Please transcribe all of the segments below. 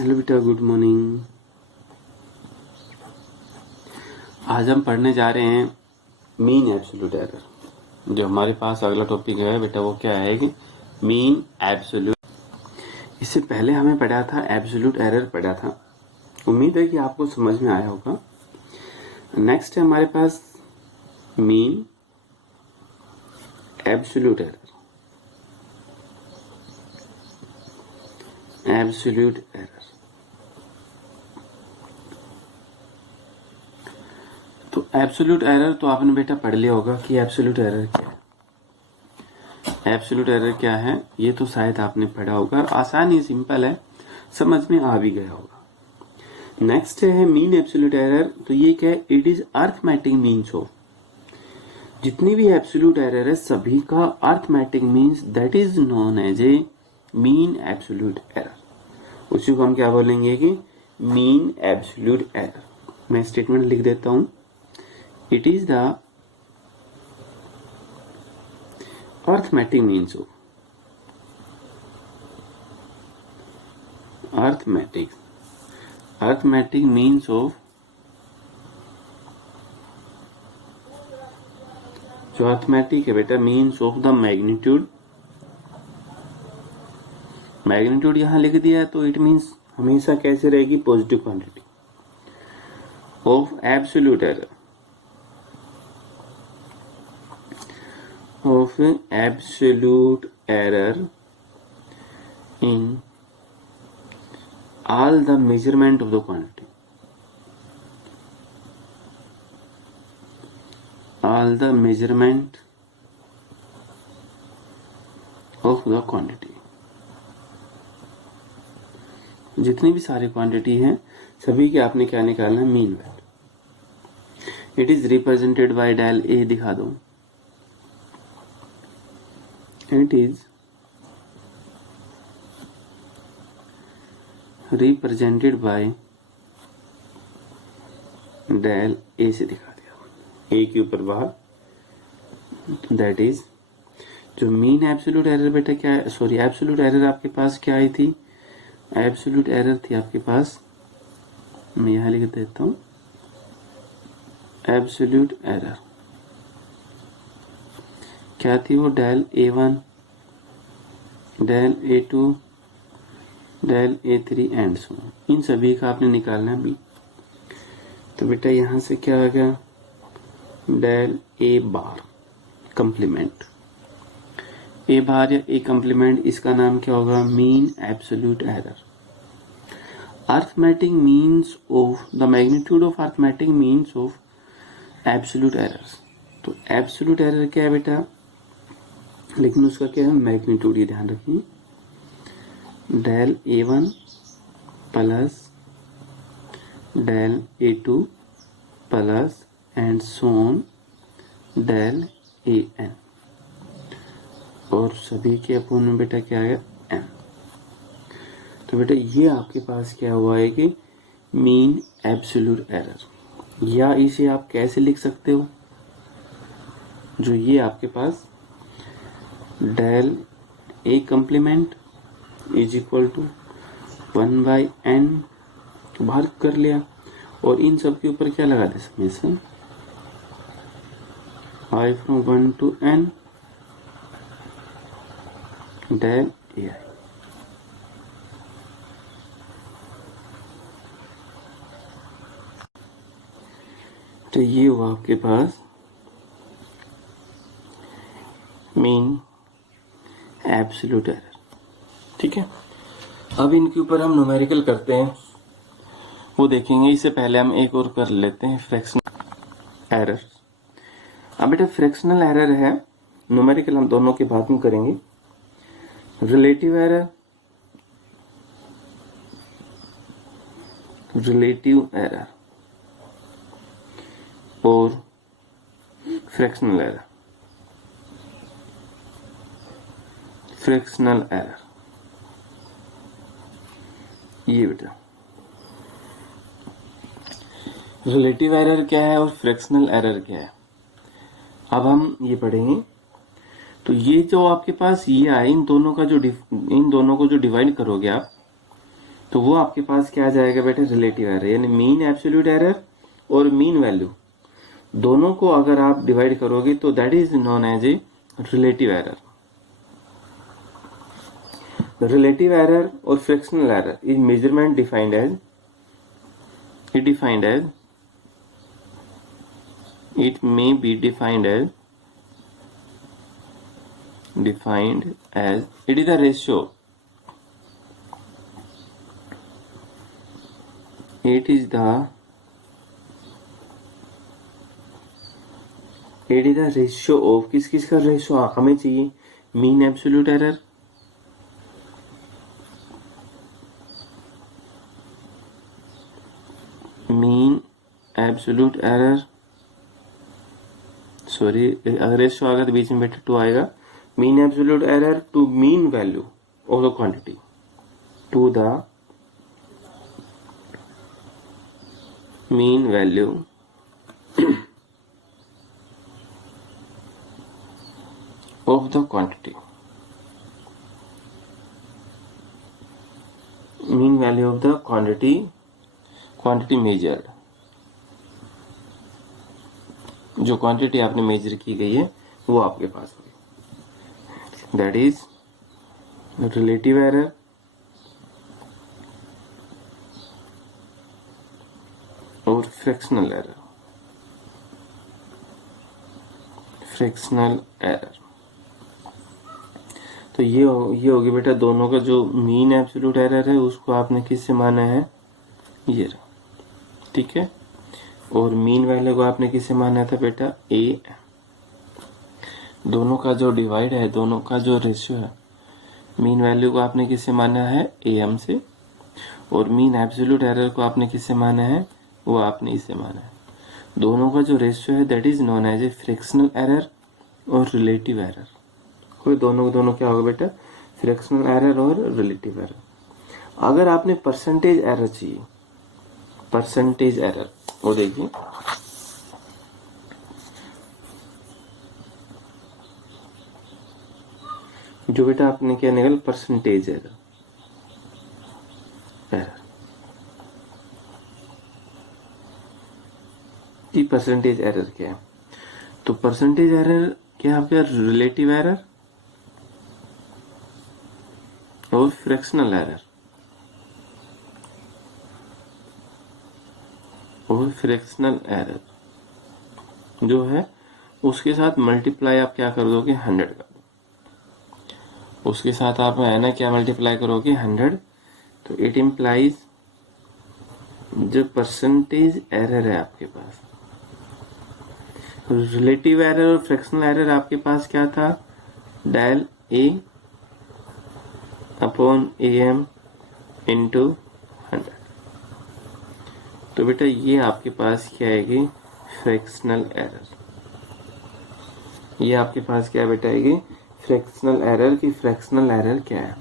Hello बेटा, good morning. आज हम पढ़ने जा रहे हैं मीन एब्सोल्यूट एरर। जो हमारे पास अगला टॉपिक है बेटा वो क्या है कि मीन एब्सोल्यूट। इससे पहले हमें पढ़ा था एब्सोल्यूट एरर पढ़ा था। उम्मीद है कि आपको समझ में आया होगा। नेक्स्ट है हमारे पास mean absolute error. Absolute error तो एब्सोल्यूट एरर तो आपने बेटा पढ़ लिया होगा कि एब्सोल्यूट एरर क्या है। एब्सोल्यूट एरर क्या है ये तो शायद आपने पढ़ा होगा। आसान ही सिंपल है, समझ में आ भी गया होगा। नेक्स्ट है मीन एब्सोल्यूट एरर। तो ये क्या है? It is arithmetic means of. जितनी भी एब्सोल्यूट एरर है सभी का arithmetic means that is known as a mean absolute error. उसी को हम क्या बोलेंगे कि मीन एब्सोल्यूट एरर। मैं स्टेटमेंट लिख देता हूं। It is the arithmetic means of arithmetic means of जो arithmetic है बेटा means of the magnitude यहां लिख दिया है तो इट मीन्स हमेशा कैसे रहेगी? Positive quantity of absolute error of absolute error in all the measurement of the quantity. All the measurement of the quantity. जितनी भी सारी क्वांटिटी हैं सभी के आपने क्या निकालना है? Mean value. It is represented by del a दिखा दो। It is represented by del A से दिखा दिया। A के ऊपर बाहर दैट इज जो मीन एब्सोल्यूट एरर बेटा क्या है? सॉरी, एब्सोल्यूट एरर आपके पास क्या आई थी? एब्सोल्यूट एरर थी आपके पास, मैं यहां लिख देता हूं एब्सोल्यूट एरर क्या थी? वो del A1, del A2, del A3 and so इन सभी का आपने निकालना है बी। तो बेटा यहां से क्या आ गया? Del A bar complement. A bar या A कंप्लीमेंट, इसका नाम क्या होगा? Mean absolute error. Arithmetic means of the magnitude of arithmetic means of absolute errors. तो एब्सोल्यूट एरर क्या है बेटा? लेकिन उसका क्या है? मैग्नीट्यूड। ये ध्यान रखिए, del A1 plus del A2 plus and so on del AN और सभी के अपोन में बेटा क्या है? n। तो बेटा ये आपके पास क्या हुआ है कि मीन एब्सोल्यूट एरर। या इसे आप कैसे लिख सकते हो? जो ये आपके पास del A complement is equal to 1/n बाहर कर लिया और इन सब के ऊपर क्या लगा दे summation i from 1 to n del AI। तो ये हुआ आपके पास मीन एब्सोल्यूट एरर। ठीक है, अब इनके ऊपर हम न्यूमेरिकल करते हैं, वो देखेंगे। इससे पहले हम एक और कर लेते हैं फ्रैक्शनल एरर। अब बेटा फ्रैक्शनल एरर है, न्यूमेरिकल हम दोनों के बाद में करेंगे। रिलेटिव एरर, और फ्रैक्शनल एरर। ये बेटा रिलेटिव एरर क्या है और फ्रैक्शनल एरर क्या है, अब हम ये पढ़ेंगे। तो ये जो आपके पास ये आए, इन दोनों को जो डिवाइड करोगे आप, तो वो आपके पास क्या आ जाएगा बेटा, रिलेटिव एरर, यानी मीन एब्सोल्यूट एरर और मीन वैल्यू दोनों को अगर आप डिवाइड करोगे तो that is known as a relative error. Relative error और fractional error is measurement defined as it may be defined as it is the ratio, it is the ratio of किस किस का रेशियो हमें चाहिए, mean absolute error sorry अगर ratio आएगा तो बीच में बेटा 2 आएगा, mean absolute error to mean value of the quantity to the mean value of the quantity, mean value of the quantity measured, जो क्वांटिटी आपने मेजर की गई है वो आपके पास होगी, दैट इज रिलेटिव एरर और फ्रैक्शनल एरर. तो ये होगी बेटा दोनों का जो मीन एब्सोल्यूट एरर है उसको आपने किससे माना है, ये रहा, ठीक है, और मीन वैल्यू को आपने किससे माना था बेटा, ए. दोनों का जो डिवाइड है, दोनों का जो रेशियो है, मीन वैल्यू को आपने किससे माना है, ए एम से, और मीन एब्सोल्यूट एरर को आपने किससे माना है, वो आपने इससे माना है. दोनों का जो रेशियो है that is known as a fractional error और रिलेटिव एरर. कोई दोनों क्या होगा बेटा, फ्रैक्शनल एरर और रिलेटिव एरर. अगर आपने परसेंटेज एरर चाहिए, परसेंटेज एरर, वो देखिए जो बेटा आपने क्या निकल, परसेंटेज एरर. ये परसेंटेज एरर क्या है, तो परसेंटेज एरर क्या है आपका, रिलेटिव एरर और फ्रैक्शनल एरर जो है उसके साथ मल्टीप्लाई आप क्या कर दोगे, 100 कर दो. उसके साथ आप है ना क्या मल्टीप्लाई करोगे, 100. तो इट इम्प्लाइज जो परसेंटेज एरर है आपके पास, रिलेटिव एरर और फ्रैक्शनल एरर आपके पास क्या था, del A upon A M into 100. तो बेटा ये आपके पास क्या आएगी, फ्रैक्शनल एरर. ये आपके पास क्या बेटा आएगी, फ्रैक्शनल एरर. की फ्रैक्शनल एरर क्या है,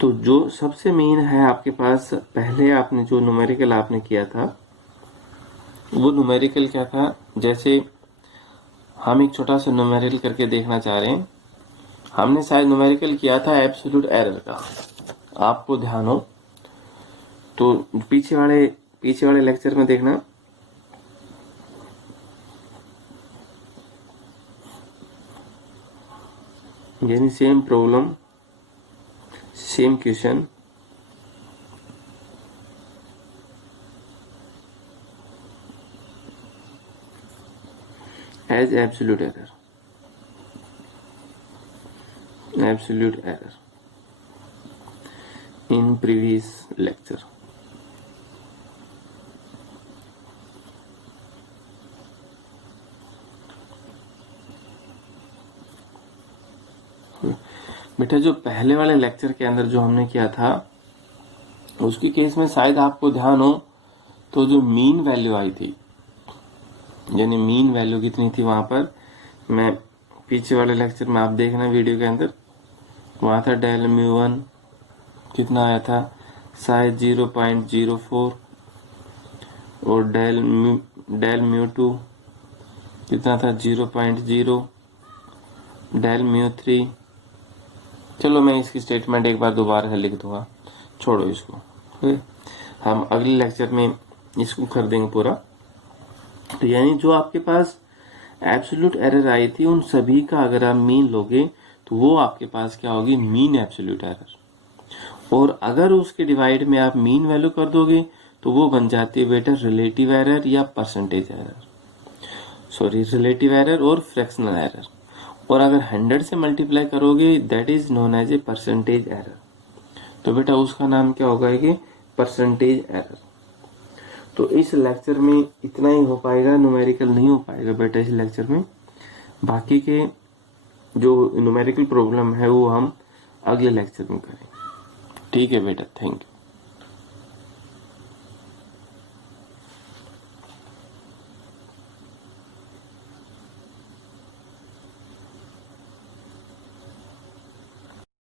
तो जो सबसे मेन है आपके पास, पहले आपने जो न्यूमेरिकल आपने किया था वो न्यूमेरिकल क्या था, जैसे हम एक छोटा सा न्यूमेरिकल करके देखना चाह रहे हैं. हमने शायद न्यूमेरिकल किया था एब्सोल्यूट एरर का, आपको ध्यान हो तो पीछे वाले लेक्चर में देखना. यानी same problem, same question, as absolute error in previous lecture. बेटा जो पहले वाले लेक्चर के अंदर जो हमने किया था उसकी केस में शायद आपको ध्यान हो तो जो मीन वैल्यू आई थी, यानी मीन वैल्यू कितनी थी वहां पर, मैं पीछे वाले लेक्चर में आप देखना वीडियो के अंदर, वहां था डेल म्यू 1 कितना आया था, शायद 0.04, और डेल म्यू 2 कितना था, 0.0, डेल म्यू 3. चलो मैं इसकी स्टेटमेंट एक बार दोबारा से लिख दूंगा. छोड़ो इसको, ओके। हम अगले लेक्चर में इसको कर देंगे पूरा। तो यानी जो आपके पास एब्सोल्यूट एरर आई थी उन सभी का अगर आप मीन लोगे तो वो आपके पास क्या होगी, मीन एब्सोल्यूट एरर। और अगर उसके डिवाइड में आप मीन वैल्यू कर दोगे तो वो बन जाती है बेटा रिलेटिव एरर या percentage error, sorry relative error और फ्रैक्शनल एरर। और अगर 100 से मल्टीप्लाई करोगे that is known as a percentage error. तो बेटा उसका नाम क्या होगा कि परसेंटेज एरर। तो इस लेक्चर में इतना ही हो पाएगा, न्यूमेरिकल नहीं हो पाएगा बेटा इस लेक्चर में। बाकी के जो न्यूमेरिकल प्रॉब्लम है वो हम अगले लेक्चर में करेंगे। ठीक है बेटा, थैंक यू।